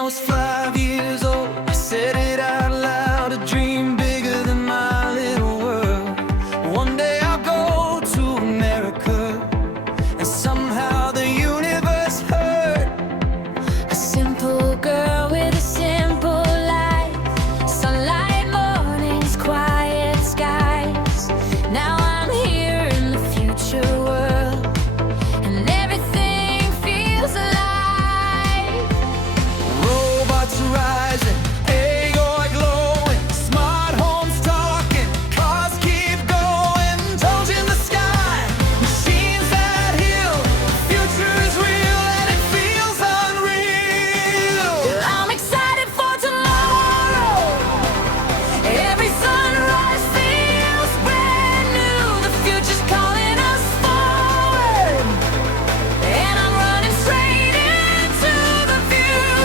I was 5 years old, I said it out loud, a dream bigger than my little world. One day I'll go to America, and somehow the universe heard. A simple girl with a simple life, sunlight mornings, quiet skies. Now I'm here in the future world, and everything feels alive. Robots rising, AI glowing, smart homes talking, cars keep going, drones in the sky, machines that heal. Future is real and it feels unreal. I'm excited for tomorrow. Every sunrise feels brand new. The future's calling us forward, and I'm running straight into the view.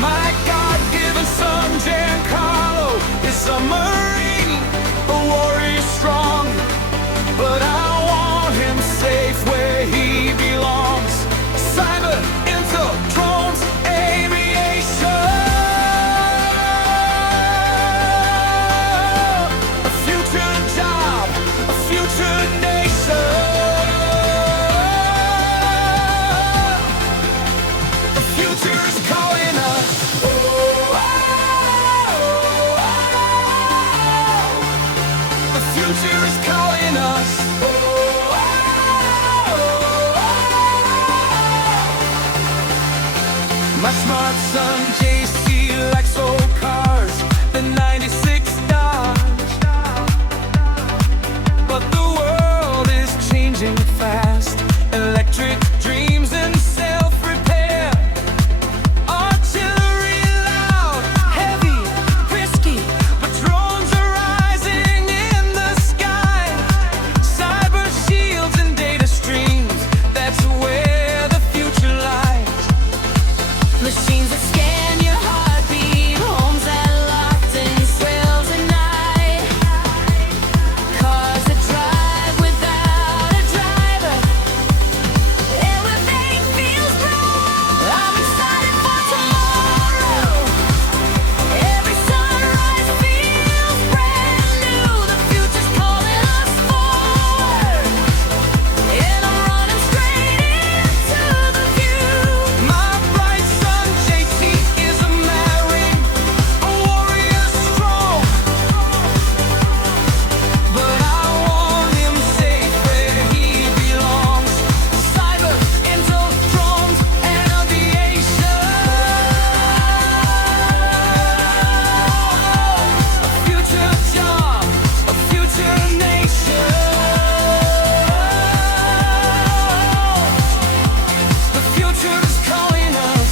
My God-given son, Giancarlo, is a Marine, a warrior strong. But I want him safe where he belongs. Cyber, intel, drones, aviation. A future job, a future nation. The future is calling us. The future is calling us. My smart son JC likes old cars, the 96 Dodge. But the world is changing fast. Electric dreams and self-repair. Artillery loud, heavy, risky, but drones are rising in the sky. Cyber shields and data streams, that's where the future lies. Machines that scan your heartbeat, homes that locked in swells at night, cars that drive without a driver. Everything feels right. I'm excited for tomorrow. Every sunrise feels brand new. The future's calling us forward, and I'm running straight into the view. My bright son JC is a Marine, a warrior strong. But I want him safe where he belongs. Cyber, intel, drones, and aviation. A future job, a future nation. The future is calling us.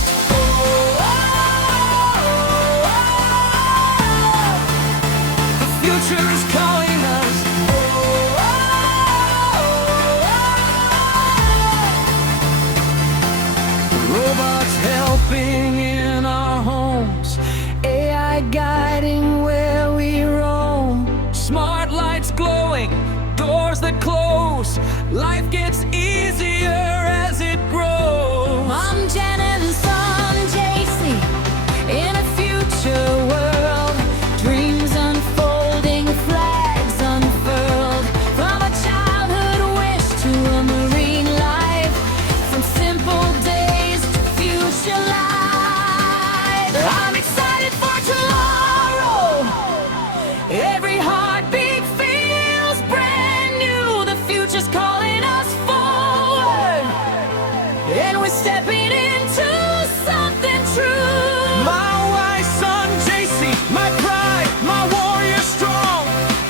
The future is calling us. Robots helping in our homes, AI guiding where we roam. Smart lights glowing, doors that close. Life gets easier as it grows. I'm Janet's son, JC, in a future world. Dreams unfolding, flags unfurled. From a childhood wish to a marine life, from simple days to future life. I'm excited for tomorrow. Every heartbeat feels brand new. The future's calling us forward, and we're stepping into something true. My wise son JC, my pride, my warrior strong.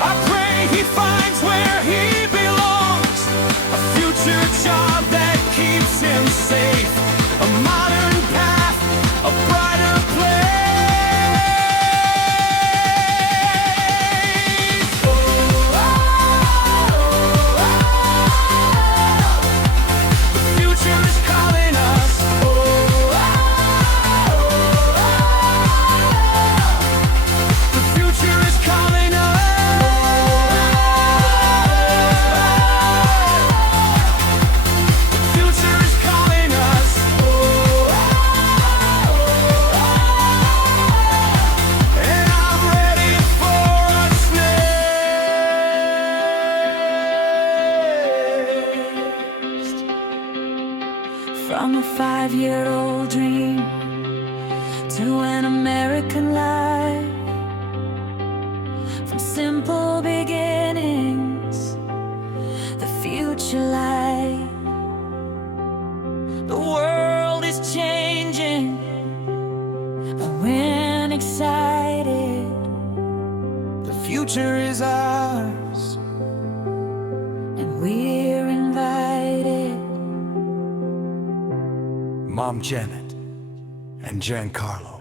I pray he finds where he belongs. A future job that keeps him safe. A modern path, a brighter place. The future is calling us. From a 5-year-old dream to an American life, from simple beginnings, the future light. The world is changing, but we're excited. The future is ours, And we're invited. Mom Janet and Giancarlo.